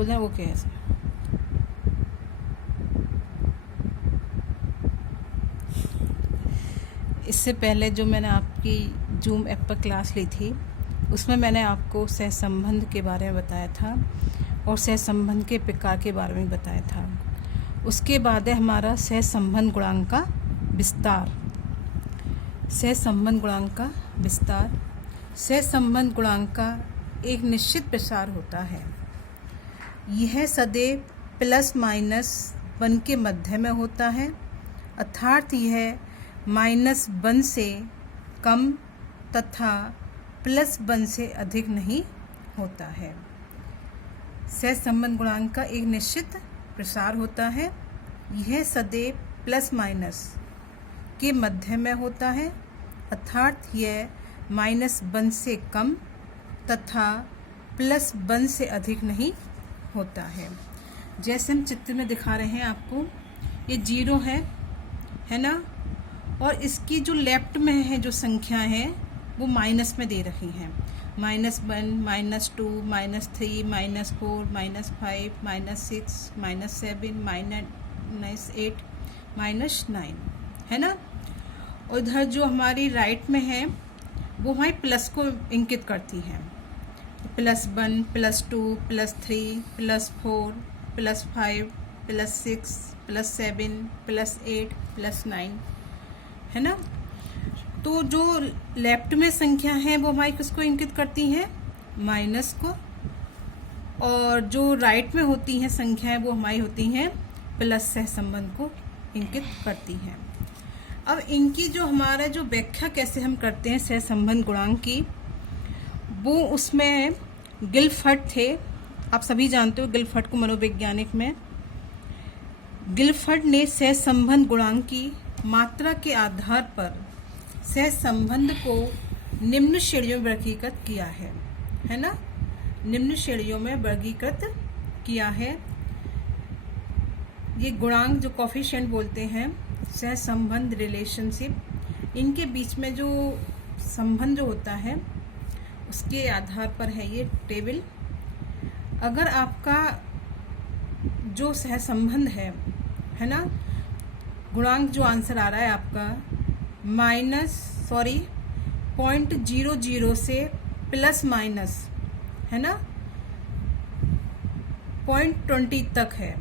बोलना है वो क्या है। इससे पहले जो मैंने आपकी जूम ऐप पर क्लास ली थी उसमें मैंने आपको सहसंबंध के बारे में बताया था और सहसंबंध के प्रकार के बारे में बताया था। उसके बाद है हमारा सहसंबंध गुणांक का विस्तार। सहसंबंध गुणांक का विस्तार। सहसंबंध गुणांक का एक निश्चित प्रसार होता है। यह सदैव ±1 के मध्य में होता है, अर्थात यह -1 से कम तथा +1 से अधिक नहीं होता है। सहसंबंध गुणांक का एक निश्चित प्रसार होता है। यह सदैव ± के मध्य में होता है, अर्थात यह -1 से कम तथा +1 से अधिक नहीं होता है। जैसे हम चित्र में दिखा रहे हैं आपको, ये 0 है ना, और इसकी जो लेफ्ट में है जो संख्या है वो माइनस में दे रही हैं। -1, -2, -3, -4, -5, -6, -7, -8, -9 है ना। और इधर जो हमारी राइट में है वो हमारी प्लस को इंगित करती है। +1, +2, +3, +4, +5, +6, +7, +8, +9 है ना। तो जो लेफ्ट में संख्या है वो हमारी किसको इंगित करती है, माइनस को, और जो राइट में होती हैं संख्याएं वो हमारी होती हैं प्लस सहसंबंध को इंगित करती हैं। अब इनकी जो हमारा जो व्याख्या कैसे हम करते हैं सहसंबंध गुणांक की, वो उसमें गिलफर्ड थे। आप सभी जानते हो गिलफर्ड को मनोवैज्ञानिक में। गिलफर्ड ने सहसंबंध गुणांक की मात्रा के आधार पर सहसंबंध को निम्न श्रेणियों में वर्गीकृत किया है ना। निम्न श्रेणियों में वर्गीकृत किया है। ये गुणांक जो कोफिशिएंट बोलते हैं, सहसंबंध रिलेशनशिप, इनके बीच में जो संबंध जो होता है उसके आधार पर है ये टेबल। अगर आपका जो सहसंबंध है ना, गुणांक जो आंसर आ रहा है आपका 0.00 से ± है ना 0.20 तक है,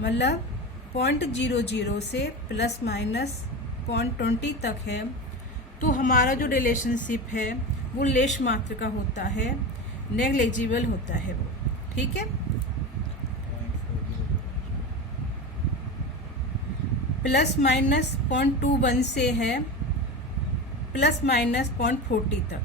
मतलब 0.00 से ± 0.20 तक है, तो हमारा जो रिलेशनशिप है वो लेश मात्र का होता है, नेग्लिजिबल होता है वो। ठीक है, ±0.21 से है ±0.40 तक।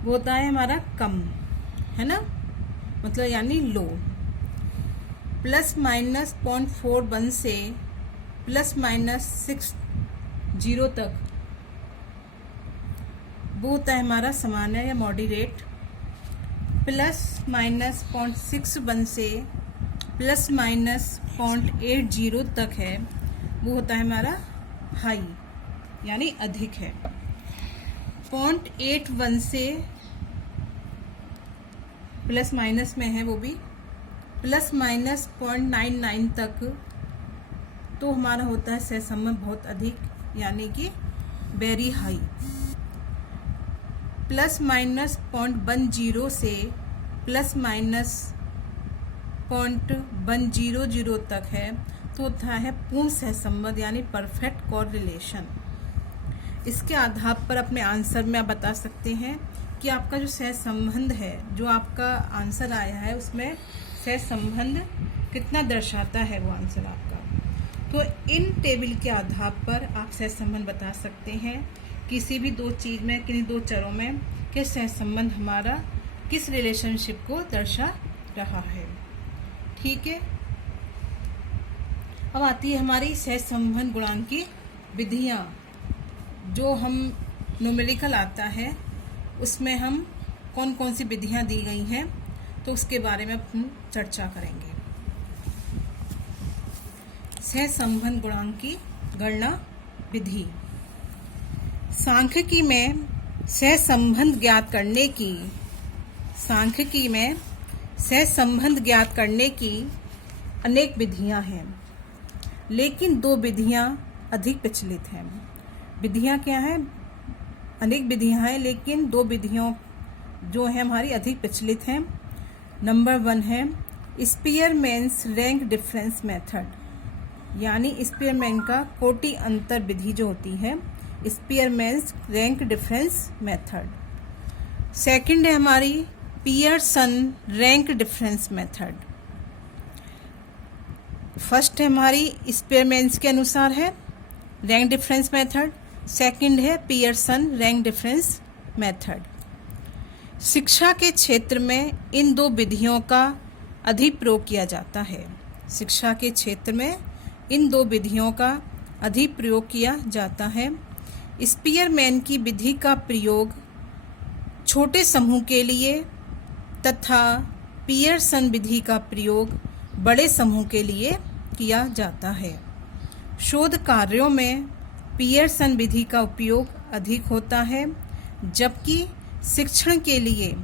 वो होता है हमारा कम, है ना, मतलब यानी लो। ±0.41 से ±60 तक वो होता है हमारा सामान्य या मॉडरेट। ±0.61 से ±0.80 तक है, वो होता है हमारा हाई यानी अधिक है। 0.81 से प्लस माइनस में है वो भी, ±0.99 तक तो हमारा होता है सहसंबंध बहुत अधिक यानी कि वेरी हाई। ±0.10 से ±0.100 तक है तो होता है पूर्ण सहसंबंध यानी परफेक्ट कोरिलेशन। इसके आधार पर अपने आंसर में आप बता सकते हैं कि आपका जो सहसंबंध है, जो आपका आंसर आया है उसमें सहसंबंध कितना दर्शाता है वो आंसर आपका। तो इन टेबल के आधार पर आप सहसंबंध बता सकते हैं किसी भी दो चीज में, किन्हीं दो चरों में कि सहसंबंध हमारा किस रिलेशनशिप को दर्शा रहा है। ठीक है, अब आती है हमारी सहसंबंध गुणांक की विधियां। जो हम न्यूमेरिकल आता है उसमें हम कौन कौन सी विधियां दी गई हैं तो उसके बारे में हम चर्चा करेंगे। सहसंबंध गुणांक की गणना विधि। सांख्यिकी में सहसंबंध ज्ञात करने की अनेक विधियां हैं, लेकिन दो विधियां अधिक प्रचलित हैं। विधियां क्या हैं? अनेक विधियां हैं, लेकिन दो विधियों जो है हमारी अधिक प्रचलित हैं। नंबर 1 है स्पीयरमैन्स रैंक डिफरेंस मेथड, यानी स्पीयरमैन का कोटि अंतर विधि जो होती है, स्पीयरमैन्स रैंक डिफरेंस मेथड। सेकंड है हमारी Pearson rank difference method. First है हमारी स्पीयरमैन्स के अनुसार है रैंक डिफरेंस मेथड, सेकंड है पियर्सन रैंक डिफरेंस मेथड। शिक्षा के क्षेत्र में इन दो विधियों का अधिक प्रयोग किया जाता है। शिक्षा के क्षेत्र में इन दो विधियों का अधिक प्रयोग किया जाता है। स्पीयरमैन की विधि का प्रयोग छोटे समूह के लिए तथा पियर्सन विधि का प्रयोग बड़े समूह के लिए किया जाता है। शोध कार्यों में पियर्सन विधि का उपयोग अधिक होता है, जबकि शिक्षण के लिए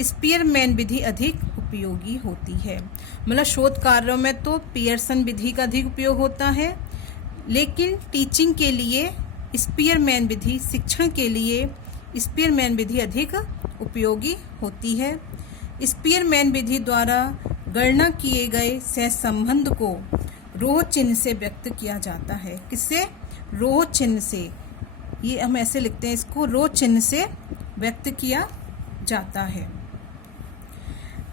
स्पीयरमैन विधि अधिक उपयोगी होती है। मतलब शोध कार्यों में तो पियर्सन विधि का अधिक उपयोग होता है, लेकिन टीचिंग के लिए स्पीयरमैन विधि, शिक्षण के लिए स्पीयरमैन विधि अधिक उपयोगी होती है। स्पीयरमैन विधि द्वारा गणना किए गए सहसंबंध को रोह चिन्ह से व्यक्त किया जाता है। किससे? रोह चिन्ह से। ये हम ऐसे लिखते हैं, इसको रोह चिन्ह से व्यक्त किया जाता है।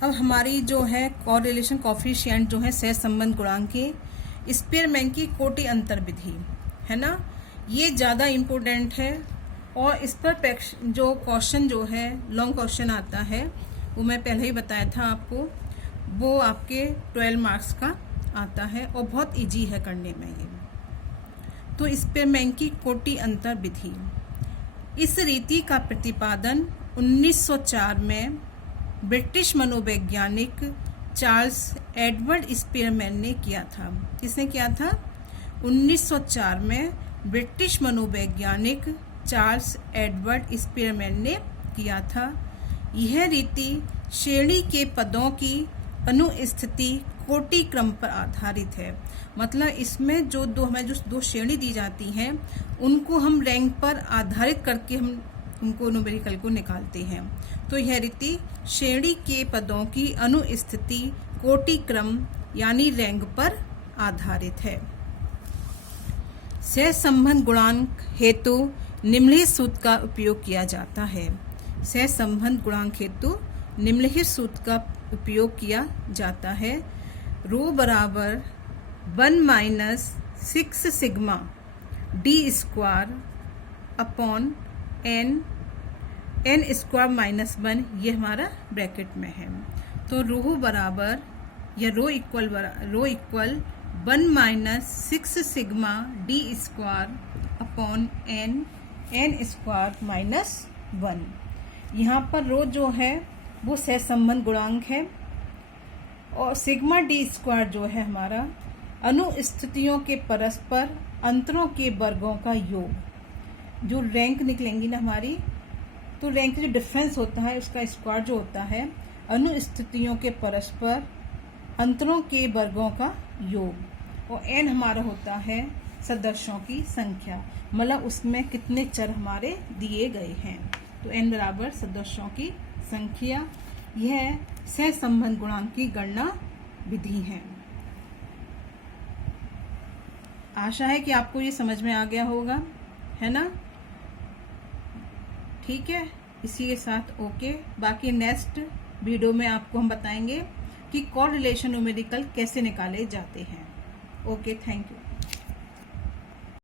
अब हमारी जो है कोरिलेशन कोफिशिएंट जो है सहसंबंध गुणांक की स्पीयरमैन की कोटि अंतर विधि है ना, ये ज़्यादा इम्पोर्टेंट है। और इस पर जो क्वेश्चन जो है लॉन्ग क्वेश्चन आता है, वो मैं पहले ही बताया था आपको, वो आपके 12 मार्क्स का आता है और बहुत इजी है करने में ये। तो स्पीयरमैन की कोटि अंतर विधि, इस रीति का प्रतिपादन 1904 में ब्रिटिश मनोवैज्ञानिक चार्ल्स एडवर्ड स्पीयरमैन ने किया था। किसने किया था? 1904 में ब्रिटिश मनोवैज्ञानिक चार्ल्स एडवर्ड स्पीयरमैन ने किया था। यह रीति श्रेणी के पदों की अनुस्थिति कोटि क्रम पर आधारित है। मतलब इसमें जो दो श्रेणी दी जाती हैं, उनको हम रैंक पर आधारित करके हम उनको न्यूमेरिकल को निकालते हैं। तो यह रीति श्रेणी के पदों की अनुस्थिति कोटि क्रम यानी रैंक पर आधारित है। सहसंबंध गुणांक हेतु निम्नलिखित सूत्र का उपयोग किया जाता है। सहसंबंध गुणांक हेतु निम्नलिखित सूत्र का उपयोग किया जाता है। रो बराबर 1 - 6 sigma d square upon n square -1, ये हमारा ब्रैकेट में है। तो रो बराबर या rho equal 1 - 6 sigma d square upon n square -1। यहाँ पर रो जो है वो सहसंबंध गुणांक है और सिग्मा डी स्क्वायर जो है हमारा अनुस्थितियों के परस्पर अंतरों के वर्गों का योग। जो रैंक निकलेंगी ना हमारी, तो रैंक जो डिफरेंस होता है उसका स्क्वायर जो होता है अनुस्थितियों के परस्पर अंतरों के वर्गों का योग। और n हमारा होता है सदस्यों की संख्या, मतलब उसमें कितने चर हमारे दिए गए हैं। तो n बराबर सदस्यों की संख्या। यह सहसंबंध गुणांक की गणना विधि है। आशा है कि आपको ये समझ में आ गया होगा, है ना? ठीक है, इसी के साथ ओके। बाकी नेक्स्ट वीडियो में आपको हम बताएंगे कि कोरिलेशन न्यूमेरिकल कैसे निकाले जाते हैं। Okay, thank you.